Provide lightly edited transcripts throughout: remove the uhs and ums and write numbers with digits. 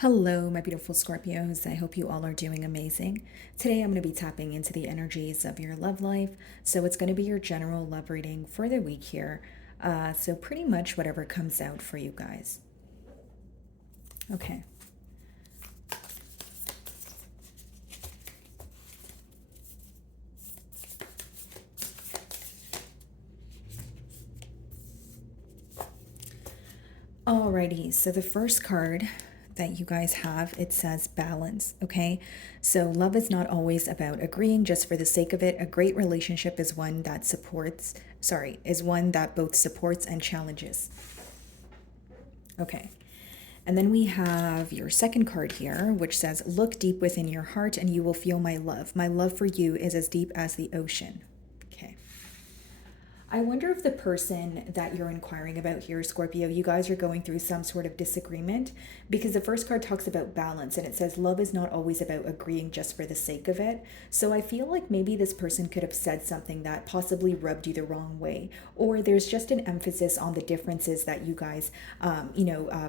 Hello, my beautiful Scorpios. I hope you all are doing amazing. Today, I'm going to be tapping into the energies of your love life. So, it's going to be your general love reading for the week here. So, pretty much whatever comes out for you guys. Okay. Alrighty, so the first card that you guys have, it says balance, okay? So love is not always about agreeing just for the sake of it. A great relationship is one that is one that both supports and challenges. Okay. And then we have your second card here, which says, look deep within your heart and you will feel my love. My love for you is as deep as the ocean. Okay. I wonder if the person that you're inquiring about here, Scorpio, you guys are going through some sort of disagreement, because the first card talks about balance and it says love is not always about agreeing just for the sake of it. So I feel like maybe this person could have said something that possibly rubbed you the wrong way, or there's just an emphasis on the differences that you guys,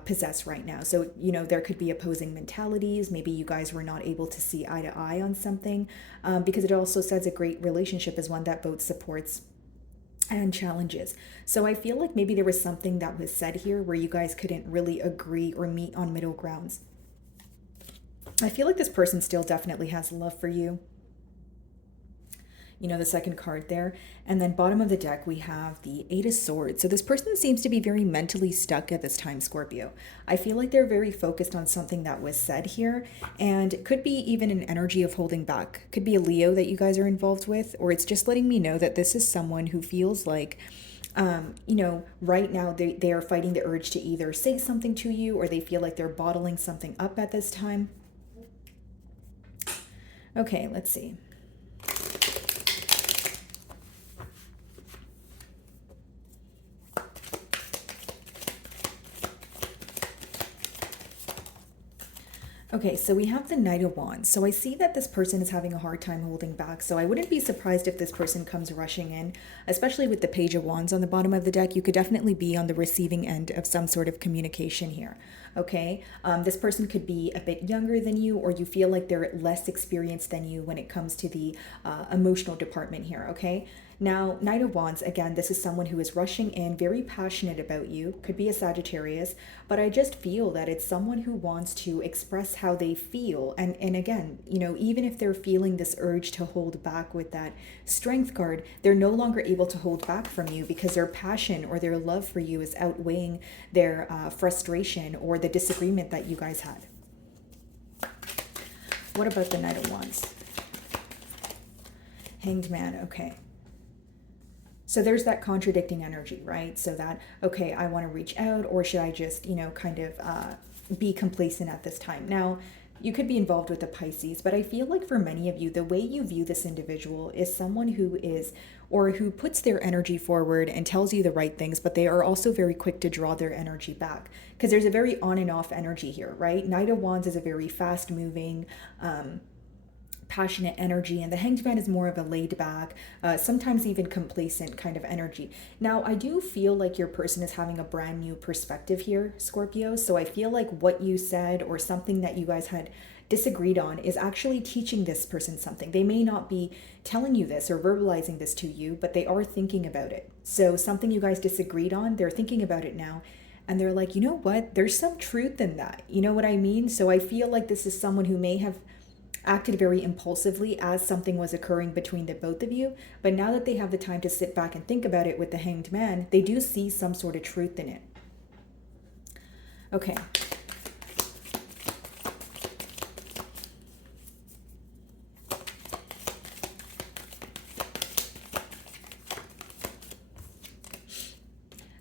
possess right now. So, there could be opposing mentalities. Maybe you guys were not able to see eye to eye on something, because it also says a great relationship is one that both supports and challenges. So I feel like maybe there was something that was said here where you guys couldn't really agree or meet on middle grounds. I feel like this person still definitely has love for you. The second card there. And then bottom of the deck, we have the Eight of Swords. So this person seems to be very mentally stuck at this time, Scorpio. I feel like they're very focused on something that was said here, and it could be even an energy of holding back. Could be a Leo that you guys are involved with, or it's just letting me know that this is someone who feels like right now they are fighting the urge to either say something to you, or they feel like they're bottling something up at this time. Okay, let's see. Okay, so we have the Knight of Wands. So I see that this person is having a hard time holding back. So I wouldn't be surprised if this person comes rushing in, especially with the Page of Wands on the bottom of the deck. You could definitely be on the receiving end of some sort of communication here. Okay, this person could be a bit younger than you, or you feel like they're less experienced than you when it comes to the emotional department here. Okay. Now, Knight of Wands, again, this is someone who is rushing in, very passionate about you, could be a Sagittarius, but I just feel that it's someone who wants to express how they feel. And again, even if they're feeling this urge to hold back with that Strength card, they're no longer able to hold back from you because their passion or their love for you is outweighing their frustration or the disagreement that you guys had. What about the Knight of Wands? Hanged Man, okay. So there's that contradicting energy, right? So that, okay, I want to reach out, or should I just, kind of be complacent at this time? Now, you could be involved with a Pisces, but I feel like for many of you, the way you view this individual is someone who is, or who puts their energy forward and tells you the right things, but they are also very quick to draw their energy back, because there's a very on and off energy here, right? Knight of Wands is a very fast moving, passionate energy, and the Hanged Man is more of a laid back, sometimes even complacent kind of energy. Now, I do feel like your person is having a brand new perspective here, Scorpio. So I feel like what you said or something that you guys had disagreed on is actually teaching this person something. They may not be telling you this or verbalizing this to you, but they are thinking about it. So something you guys disagreed on, they're thinking about it now. And they're like, you know what? There's some truth in that. You know what I mean? So I feel like this is someone who may have acted very impulsively as something was occurring between the both of you, but now that they have the time to sit back and think about it with the Hanged Man, they do see some sort of truth in it. Okay.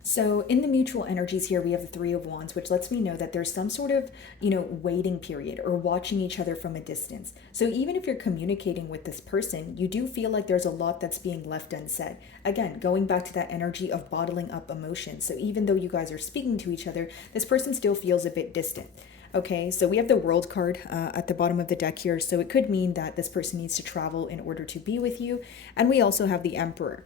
So in the mutual energies here, we have the Three of Wands, which lets me know that there's some sort of, waiting period or watching each other from a distance. So even if you're communicating with this person, you do feel like there's a lot that's being left unsaid. Again, going back to that energy of bottling up emotions. So even though you guys are speaking to each other, this person still feels a bit distant. Okay, so we have the World card at the bottom of the deck here. So it could mean that this person needs to travel in order to be with you. And we also have the Emperor.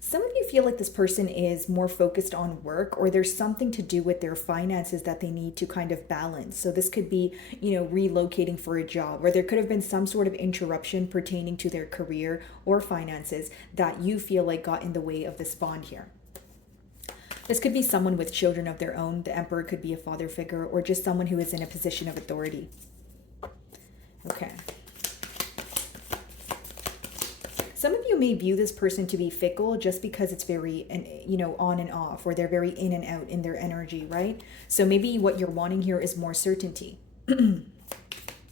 Some of you feel like this person is more focused on work, or there's something to do with their finances that they need to kind of balance. So this could be, relocating for a job, or there could have been some sort of interruption pertaining to their career or finances that you feel like got in the way of this bond here. This could be someone with children of their own. The Emperor could be a father figure, or just someone who is in a position of authority. Okay. Some of you may view this person to be fickle just because it's very, on and off, or they're very in and out in their energy, right? So maybe what you're wanting here is more certainty.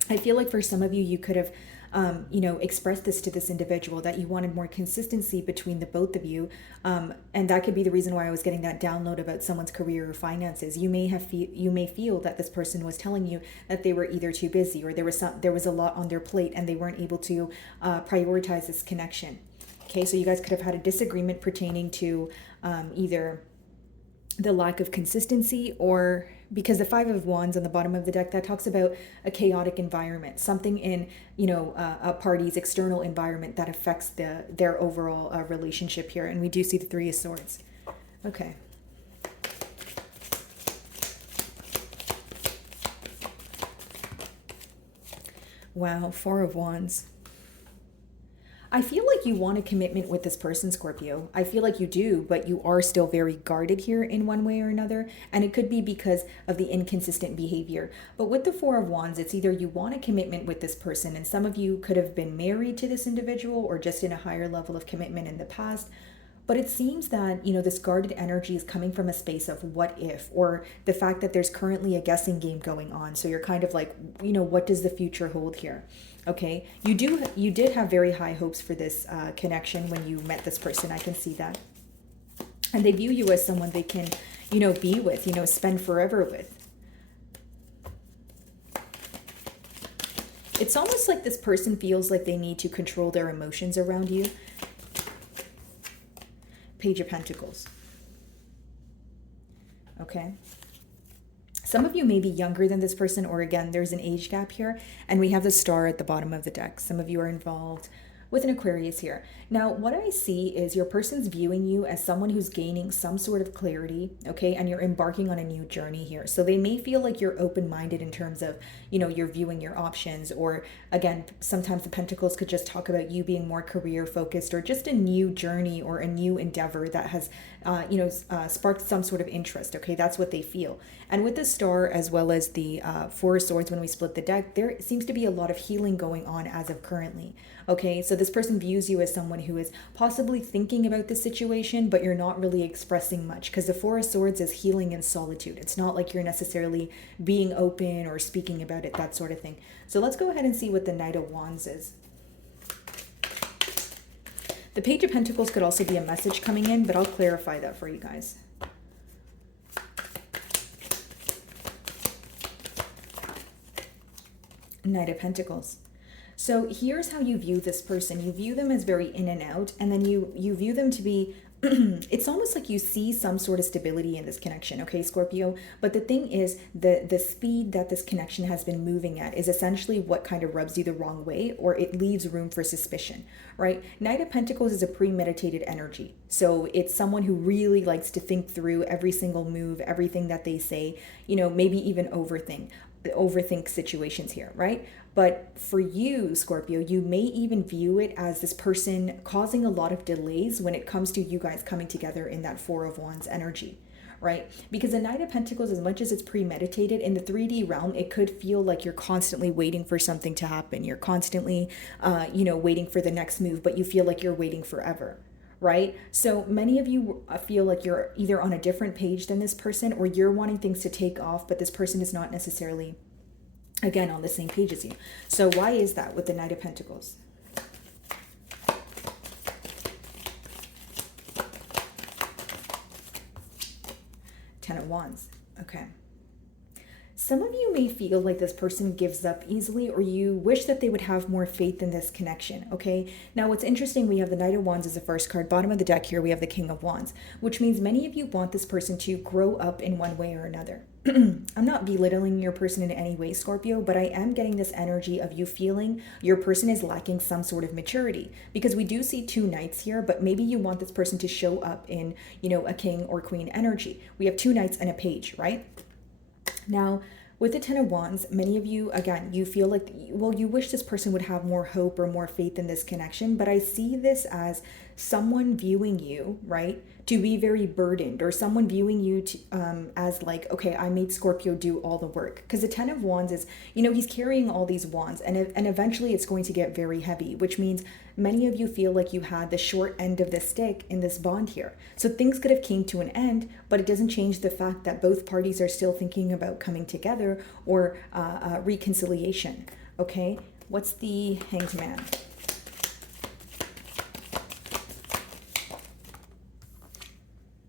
I feel like for some of you, you could have, expressed this to this individual, that you wanted more consistency between the both of you. And that could be the reason why I was getting that download about someone's career or finances. You may feel that this person was telling you that they were either too busy, or there was a lot on their plate and they weren't able to prioritize this connection. Okay, so you guys could have had a disagreement pertaining to either the lack of consistency, or because the Five of Wands on the bottom of the deck, that talks about a chaotic environment, something in a party's external environment that affects their overall relationship here. And we do see the Three of Swords. Okay. Wow, Four of Wands. I feel like you want a commitment with this person, Scorpio. I feel like you do, but you are still very guarded here in one way or another. And it could be because of the inconsistent behavior. But with the Four of Wands, it's either you want a commitment with this person, and some of you could have been married to this individual or just in a higher level of commitment in the past. But it seems that, this guarded energy is coming from a space of what if, or the fact that there's currently a guessing game going on. So you're kind of like, what does the future hold here? Okay, you did have very high hopes for this connection when you met this person. I can see that. And they view you as someone they can, be with, spend forever with. It's almost like this person feels like they need to control their emotions around you. Page of Pentacles. Okay. Some of you may be younger than this person, or again, there's an age gap here, and we have the Star at the bottom of the deck. Some of you are involved with an Aquarius here. Now, what I see is your person's viewing you as someone who's gaining some sort of clarity, okay, and you're embarking on a new journey here. So they may feel like you're open-minded in terms of, you're viewing your options, or again, sometimes the Pentacles could just talk about you being more career-focused, or just a new journey or a new endeavor that has, sparked some sort of interest, okay? That's what they feel. And with the Star, as well as the Four of Swords, when we split the deck, there seems to be a lot of healing going on as of currently. Okay, so this person views you as someone who is possibly thinking about the situation, but you're not really expressing much, because the Four of Swords is healing in solitude. It's not like you're necessarily being open or speaking about it, that sort of thing. So let's go ahead and see what the Knight of Wands is. The Page of Pentacles could also be a message coming in, but I'll clarify that for you guys. Knight of Pentacles. So here's how you view this person. You view them as very in and out, and then you view them to be, it's almost like you see some sort of stability in this connection, okay, Scorpio? But the thing is, the speed that this connection has been moving at is essentially what kind of rubs you the wrong way, or it leaves room for suspicion, right? Knight of Pentacles is a premeditated energy. So it's someone who really likes to think through every single move, everything that they say, maybe even overthink situations here, right? But for you, Scorpio, you may even view it as this person causing a lot of delays when it comes to you guys coming together in that Four of Wands energy, right? Because the Knight of Pentacles, as much as it's premeditated, in the 3D realm, it could feel like you're constantly waiting for something to happen. You're constantly, waiting for the next move, but you feel like you're waiting forever, right? So many of you feel like you're either on a different page than this person, or you're wanting things to take off, but this person is not necessarily, again, on the same page as you. So why is that with the Knight of Pentacles? Ten of Wands. Okay. Some of you may feel like this person gives up easily, or you wish that they would have more faith in this connection, okay? Now, what's interesting, we have the Knight of Wands as the first card. Bottom of the deck here, we have the King of Wands, which means many of you want this person to grow up in one way or another. I'm not belittling your person in any way, Scorpio, but I am getting this energy of you feeling your person is lacking some sort of maturity, because we do see two knights here, but maybe you want this person to show up in, a king or queen energy. We have two knights and a page, right? Now, with the Ten of Wands, many of you, again, you feel like, well, you wish this person would have more hope or more faith in this connection, but I see this as someone viewing you, right, to be very burdened, or someone viewing you to, as like, okay, I made Scorpio do all the work. Because the Ten of Wands is, he's carrying all these wands, and eventually it's going to get very heavy, which means many of you feel like you had the short end of the stick in this bond here. So things could have came to an end, but it doesn't change the fact that both parties are still thinking about coming together or reconciliation. Okay, what's the Hanged Man?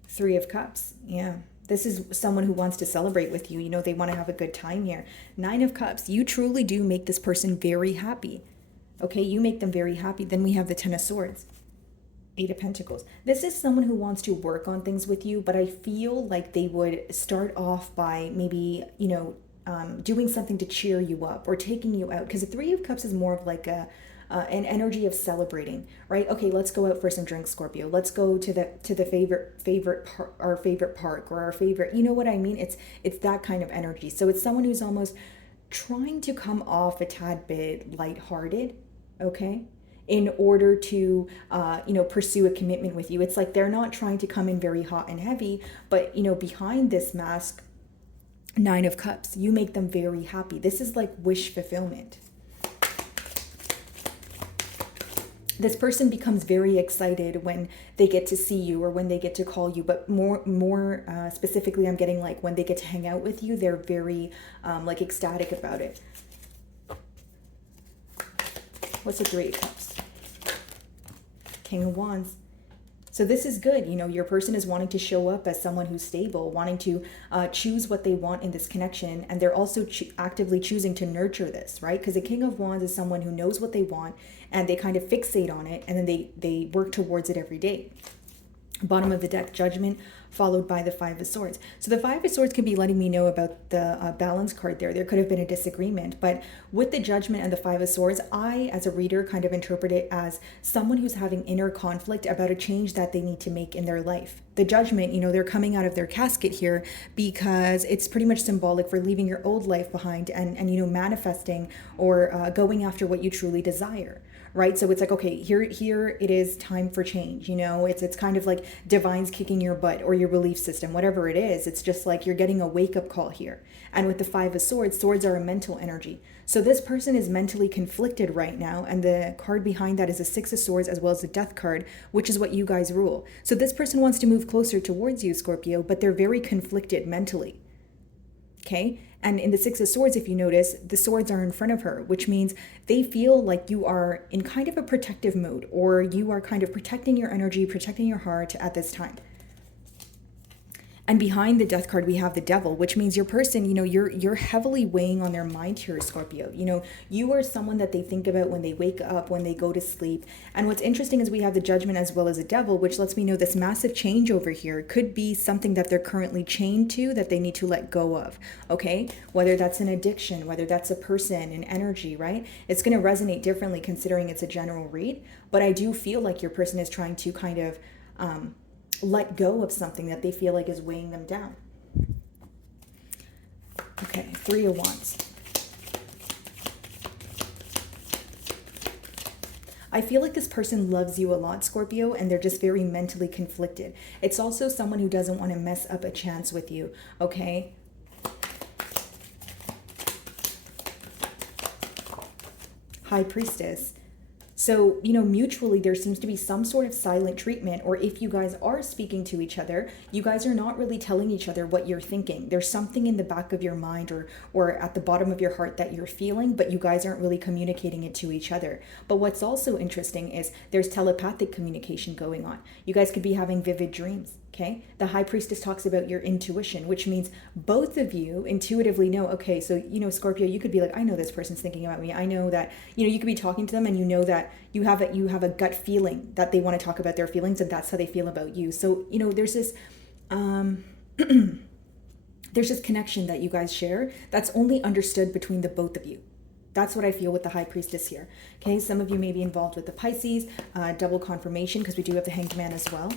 Three of Cups. Yeah. This is someone who wants to celebrate with you. They want to have a good time here. Nine of Cups. You truly do make this person very happy. Okay, you make them very happy. Then we have the Ten of Swords. Eight of Pentacles. This is someone who wants to work on things with you, but I feel like they would start off by maybe, doing something to cheer you up or taking you out. Because the Three of Cups is more of like an energy of celebrating, right? Okay, let's go out for some drinks, Scorpio. Let's go to the our favorite park, or our favorite, you know what I mean? It's that kind of energy. So it's someone who's almost trying to come off a tad bit lighthearted, okay, in order to pursue a commitment with you. It's like they're not trying to come in very hot and heavy, but behind this mask, Nine of Cups, you make them very happy. This is like wish fulfillment. This person becomes very excited when they get to see you or when they get to call you, but more specifically, I'm getting like when they get to hang out with you, they're very like ecstatic about it. What's the Three of Cups? King of Wands. So this is good. Your person is wanting to show up as someone who's stable, wanting to choose what they want in this connection. And they're also actively choosing to nurture this, right? Because the King of Wands is someone who knows what they want and they kind of fixate on it, and then they work towards it every day. Bottom of the deck, Judgment, followed by the Five of Swords. So the Five of Swords can be letting me know about the balance card there. There could have been a disagreement, but with the Judgment and the Five of Swords, I, as a reader, kind of interpret it as someone who's having inner conflict about a change that they need to make in their life. The Judgment, they're coming out of their casket here because it's pretty much symbolic for leaving your old life behind and manifesting or going after what you truly desire. Right? So it's like, okay, here it is, time for change. It's kind of like divine's kicking your butt, or your belief system, whatever it is. It's just like you're getting a wake-up call here. And with the Five of Swords, swords are a mental energy. So this person is mentally conflicted right now, and the card behind that is a Six of Swords as well as the Death card, which is what you guys rule. So this person wants to move closer towards you, Scorpio, but they're very conflicted mentally. Okay? And in the Six of Swords, if you notice, the swords are in front of her, which means they feel like you are in kind of a protective mode, or you are kind of protecting your energy, protecting your heart at this time. And behind the Death card, we have the Devil, which means your person, you're heavily weighing on their mind here, Scorpio. You are someone that they think about when they wake up, when they go to sleep. And what's interesting is we have the Judgment as well as the Devil, which lets me know this massive change over here could be something that they're currently chained to that they need to let go of, okay? Whether that's an addiction, whether that's a person, an energy, right? It's going to resonate differently considering it's a general read, but I do feel like your person is trying to kind of let go of something that they feel like is weighing them down. Okay, Three of Wands. I feel like this person loves you a lot, Scorpio, and they're just very mentally conflicted. It's also someone who doesn't want to mess up a chance with you, okay? High Priestess. So, mutually, there seems to be some sort of silent treatment, or if you guys are speaking to each other, you guys are not really telling each other what you're thinking. There's something in the back of your mind or at the bottom of your heart that you're feeling, but you guys aren't really communicating it to each other. But what's also interesting is there's telepathic communication going on. You guys could be having vivid dreams. Okay, the High Priestess talks about your intuition, which means both of you intuitively know, okay, so, Scorpio, you could be like, I know this person's thinking about me. I know that, you could be talking to them and you know that you have a gut feeling that they want to talk about their feelings, and that's how they feel about you. So, there's this, There's this connection that you guys share that's only understood between the both of you. That's what I feel with the High Priestess here. Okay, some of you may be involved with the Pisces, double confirmation, because we do have the Hanged Man as well.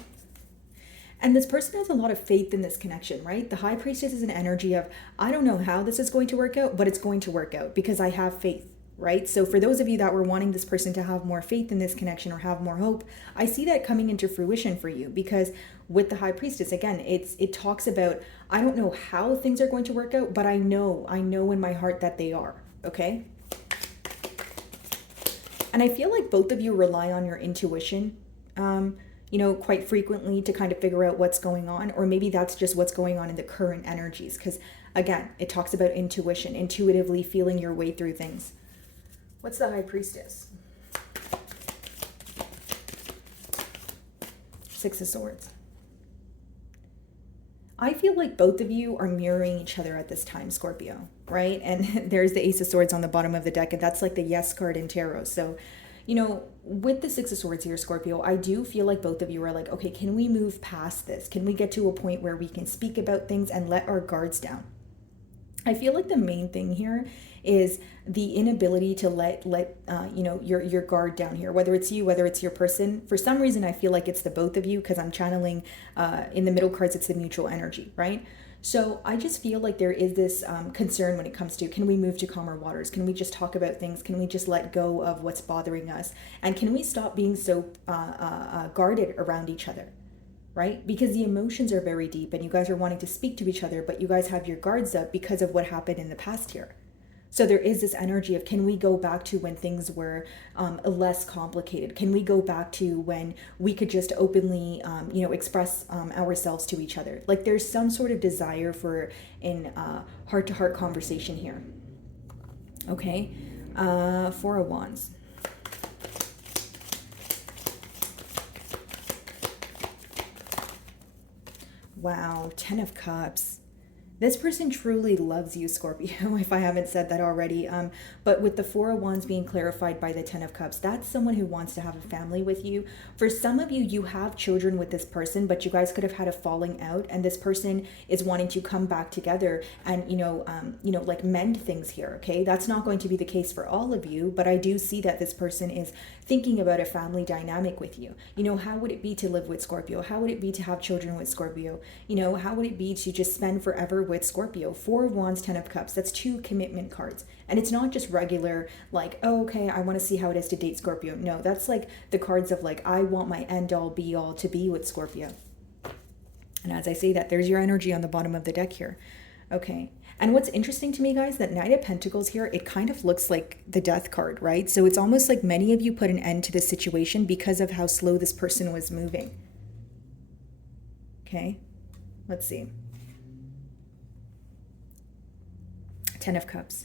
And this person has a lot of faith in this connection, right? The High Priestess is an energy of, I don't know how this is going to work out, but it's going to work out because I have faith, right? So for those of you that were wanting this person to have more faith in this connection or have more hope, I see that coming into fruition for you, because with the High Priestess, again, it talks about, I don't know how things are going to work out, but I know in my heart that they are, okay? And I feel like both of you rely on your intuition, quite frequently to kind of figure out what's going on, or maybe that's just what's going on in the current energies. Because again, it talks about intuition, intuitively feeling your way through things. What's the High Priestess? Six of Swords. I feel like both of you are mirroring each other at this time, Scorpio, right? And there's the Ace of Swords on the bottom of the deck, and that's like the yes card in tarot. So, with the Six of Swords here, Scorpio, I do feel like both of you are like, okay, can we move past this? Can we get to a point where we can speak about things and let our guards down? I feel like the main thing here is the inability to let your guard down here, whether it's you, whether it's your person. For some reason, I feel like it's the both of you, because I'm channeling in the middle cards, it's the mutual energy, right? So I just feel like there is this concern when it comes to, can we move to calmer waters? Can we just talk about things? Can we just let go of what's bothering us? And can we stop being so guarded around each other? Right? Because the emotions are very deep and you guys are wanting to speak to each other, but you guys have your guards up because of what happened in the past here. So there is this energy of, can we go back to when things were less complicated? Can we go back to when we could just openly, express ourselves to each other? Like there's some sort of desire for an heart-to-heart conversation here. Okay, Four of Wands. Wow, Ten of Cups. This person truly loves you, Scorpio, if I haven't said that already. But with the Four of Wands being clarified by the Ten of Cups, that's someone who wants to have a family with you. For some of you, you have children with this person, but you guys could have had a falling out, and this person is wanting to come back together and, like mend things here, okay? That's not going to be the case for all of you, but I do see that this person is thinking about a family dynamic with you. How would it be to live with Scorpio? How would it be to have children with Scorpio? How would it be to just spend forever with Scorpio? Four of Wands, Ten of Cups. That's two commitment cards. And it's not just regular, like, oh, okay, I want to see how it is to date Scorpio. No, that's like the cards of like, I want my end all be all to be with Scorpio. And as I say that, there's your energy on the bottom of the deck here. Okay. And what's interesting to me, guys, that Knight of Pentacles here, it kind of looks like the Death card, right? So it's almost like many of you put an end to this situation because of how slow this person was moving. Okay. Let's see. Ten of Cups.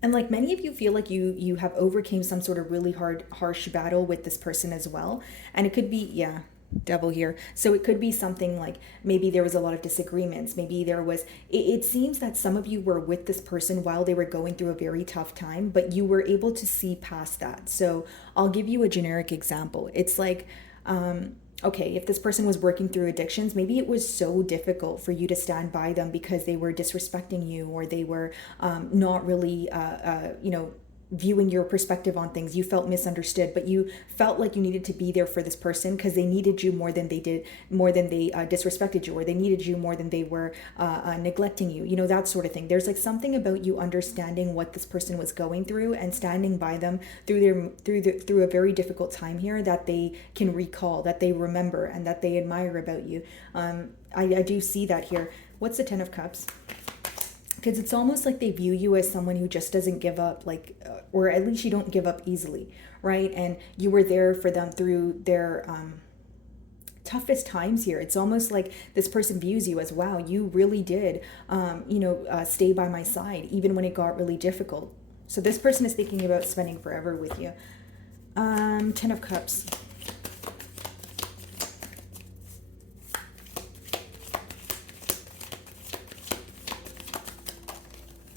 And like many of you feel like you have overcame some sort of really harsh battle with this person as well. And it could be, yeah, Devil here. So it could be something like maybe there was a lot of disagreements. Maybe there was, it seems that some of you were with this person while they were going through a very tough time, but you were able to see past that. So I'll give you a generic example. It's like, okay, if this person was working through addictions, maybe it was so difficult for you to stand by them because they were disrespecting you, or they were not really, viewing your perspective on things. You felt misunderstood, but you felt like you needed to be there for this person because they needed you more than they disrespected you, or they needed you more than they were neglecting you, that sort of thing. There's like something about you understanding what this person was going through and standing by them through a very difficult time here that they can recall, that they remember, and that they admire about you. I do see that here. What's the Ten of Cups? Because it's almost like they view you as someone who just doesn't give up, or at least you don't give up easily, right? And you were there for them through their toughest times here. It's almost like this person views you as, wow, you really did, stay by my side, even when it got really difficult. So this person is thinking about spending forever with you. Ten of Cups.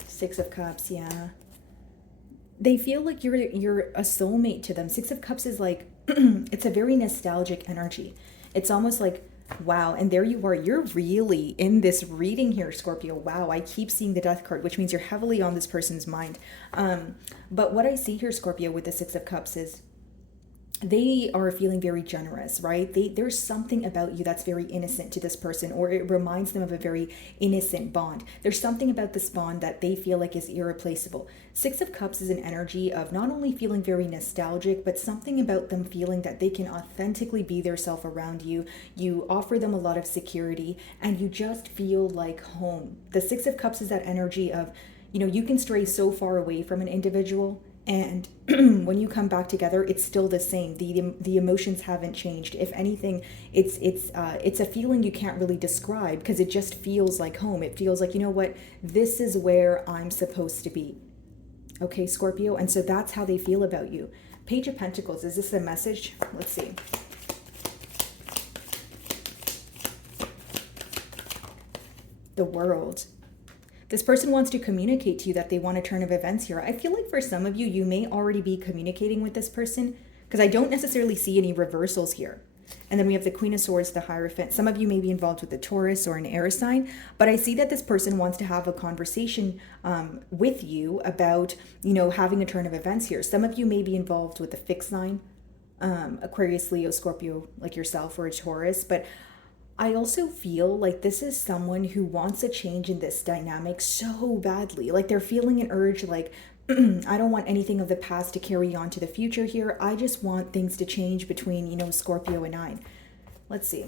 Six of Cups, yeah. They feel like you're a soulmate to them. Six of Cups is like It's a very nostalgic energy. It's almost like, wow, and there you are. You're really in this reading here, Scorpio. Wow, I keep seeing the Death card, which means you're heavily on this person's mind. But what I see here, Scorpio, with the Six of Cups is they are feeling very generous, right? There's something about you that's very innocent to this person, or it reminds them of a very innocent bond. There's something about this bond that they feel like is irreplaceable. Six of Cups is an energy of not only feeling very nostalgic, but something about them feeling that they can authentically be their self around you. You offer them a lot of security, and you just feel like home. The Six of Cups is that energy of, you can stray so far away from an individual, and when you come back together, it's still the same. The emotions haven't changed. If anything, it's a feeling you can't really describe, because it just feels like home. It feels like, you know what, this is where I'm supposed to be. Okay, Scorpio, and so that's how they feel about you. Page of Pentacles, is this a message? Let's see. The World. This person wants to communicate to you that they want a turn of events here. I feel like for some of you, you may already be communicating with this person, because I don't necessarily see any reversals here. And then we have the Queen of Swords, the Hierophant. Some of you may be involved with a Taurus or an air sign, but I see that this person wants to have a conversation with you about, having a turn of events here. Some of you may be involved with a fixed sign, Aquarius, Leo, Scorpio, like yourself, or a Taurus, but I also feel like this is someone who wants a change in this dynamic so badly. Like they're feeling an urge, like, I don't want anything of the past to carry on to the future here. I just want things to change between, Scorpio and I. Let's see.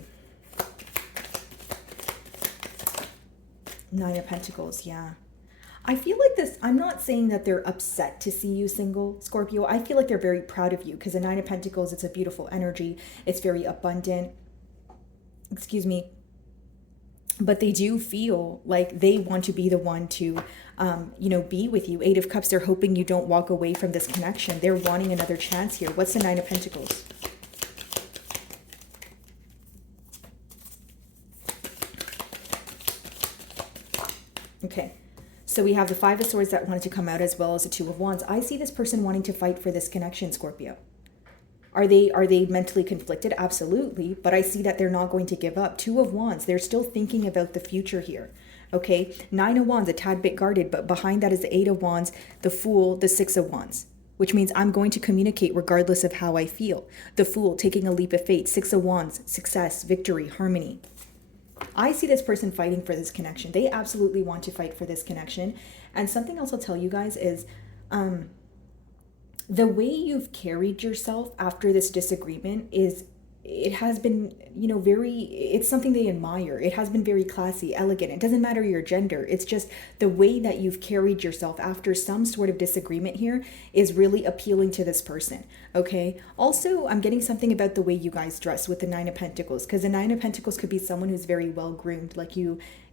Nine of Pentacles, yeah. I feel like this, I'm not saying that they're upset to see you single, Scorpio. I feel like they're very proud of you, because the Nine of Pentacles, it's a beautiful energy. It's very abundant. Excuse me, but they do feel like they want to be the one to, be with you. Eight of Cups, they're hoping you don't walk away from this connection. They're wanting another chance here. What's the Nine of Pentacles? Okay, so we have the Five of Swords that wanted to come out, as well as the Two of Wands. I see this person wanting to fight for this connection, Scorpio. Are they mentally conflicted? Absolutely. But I see that they're not going to give up. Two of Wands, they're still thinking about the future here. Okay. Nine of Wands, a tad bit guarded, but behind that is the Eight of Wands, the Fool, the Six of Wands, which means I'm going to communicate regardless of how I feel. The Fool, taking a leap of faith. Six of Wands, success, victory, harmony. I see this person fighting for this connection. They absolutely want to fight for this connection. And something else I'll tell you guys is, the way you've carried yourself after this disagreement it has been, it's something they admire. It has been very classy, elegant. It doesn't matter your gender. It's just the way that you've carried yourself after some sort of disagreement here is really appealing to this person. Okay. Also, I'm getting something about the way you guys dress with the Nine of Pentacles, because the Nine of Pentacles could be someone who's very well groomed, like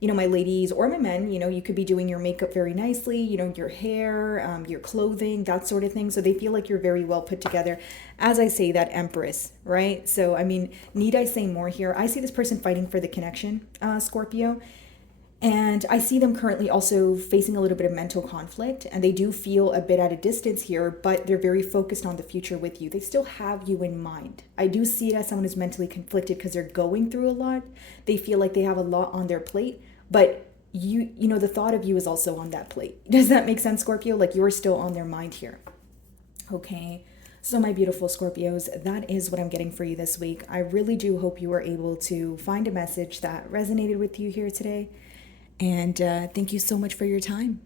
my ladies or my men. You could be doing your makeup very nicely, your hair, your clothing, that sort of thing. So they feel like you're very well put together. As I say, that Empress, right? So, need I say more here? I see this person fighting for the connection, Scorpio. And I see them currently also facing a little bit of mental conflict, and they do feel a bit at a distance here, but they're very focused on the future with you. They still have you in mind. I do see it as someone who's mentally conflicted because they're going through a lot. They feel like they have a lot on their plate, but the thought of you is also on that plate. Does that make sense, Scorpio? Like you're still on their mind here. Okay. So my beautiful Scorpios, that is what I'm getting for you this week. I really do hope you were able to find a message that resonated with you here today. And thank you so much for your time.